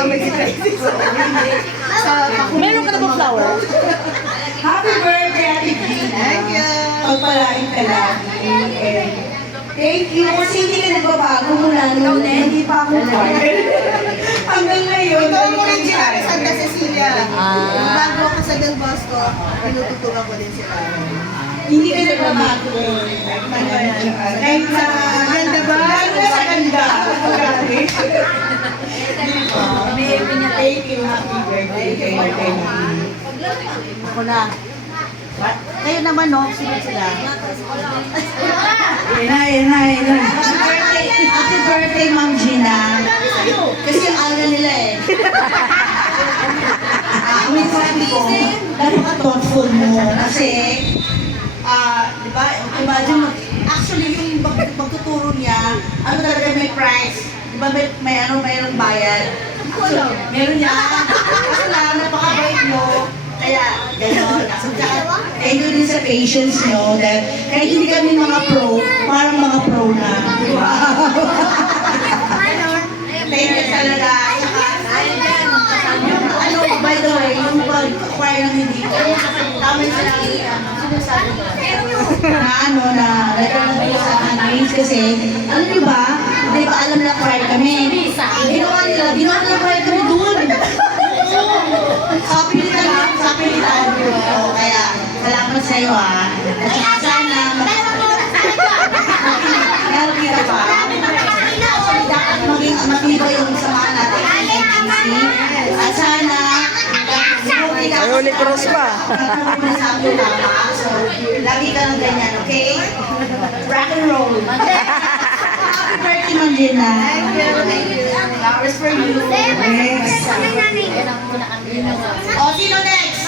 Kasama si Tracy. Meron ka na ba flower? Happy birthday, Ate Gina. Thank you. Pagpalain ka lagi. And thank you. Kasi hindi ka nagbabago mula nung hindi pa ako partner. Hanggang ngayon. Ito ang original sa Santa Cecilia. Ah. Bago ako sa Del Bosco, tinututugan ko din sila. Hindi ka nagbabago. Kahit sa Ganda ba? Ganda sa ganda. Grabe. Thank you. Happy birthday kay Martin. Ako na. Kayo naman, no? Sunod sila. Yan na. Happy birthday, Ma'am Gina. Kasi yung ala nila eh. May sabi ko, napaka-thoughtful mo. Kasi, di ba, imagine mo, actually, yung magtuturo niya, ano talaga may price. Di ba, mayroong bayad. Actually, meron niya. Kasi lang, napaka-bait mo. Kaya, gano'n. Thank you din sa patience nyo that kahit hindi kami mga pro, parang mga pro na. Wow! Thank you talaga. Ano, by the way, yung pag-acquire namin dito, tama yung sinasabi ko. Na ano, na nagkakaroon sa handmaids kasi, alam niyo ba, di ba alam na acquire kami? Ginawa nila acquire kami doon. Sa pilitan ko. Kaya, salamat sa iyo ha. At saka sana, meron kita pa. Dapat maging matibay yung samahan natin. At sana, Ay, Holy Cross pa. So, lagi ka lang ganyan, okay? Rock and roll. Happy birthday, Ma'am Gina. Flowers for you. Next. O, sino next?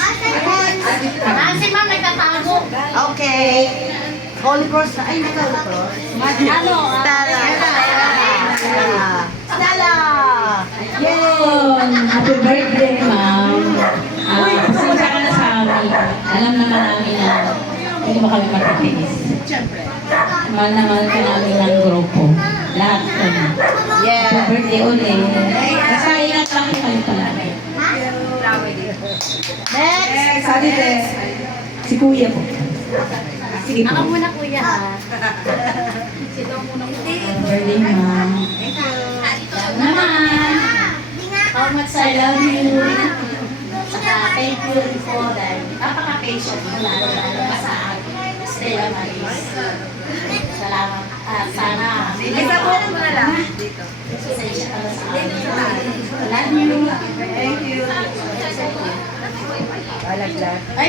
Kasi ma'am, nagtatago. Okay. Holy Cross na. Ay, hindi Holy Cross. Ano? Tara. Stella! Yun! Happy birthday, ma'am. Pasensya ka na sa amin. Alam naman namin na hindi mo kami matitiis. Siyempre. Mahal na mahal ka namin ng grupo. Lahat kami. Happy Yeah. birthday ulit. Basta ingat lang po kayo palagi. Next. Next. Sali next. Si Kuya po. Sige Ako po. muna kuya ha. Happy birthday, ma'am. Naman. How much I love you. Saka thank you for that. Napaka-patient mo lalo pa sa Stella Maris. Salamat. At sana. Isabuhin mo na lang. Pasensya ka na sa amin. Love you. Thank you. Alaglag. Ay,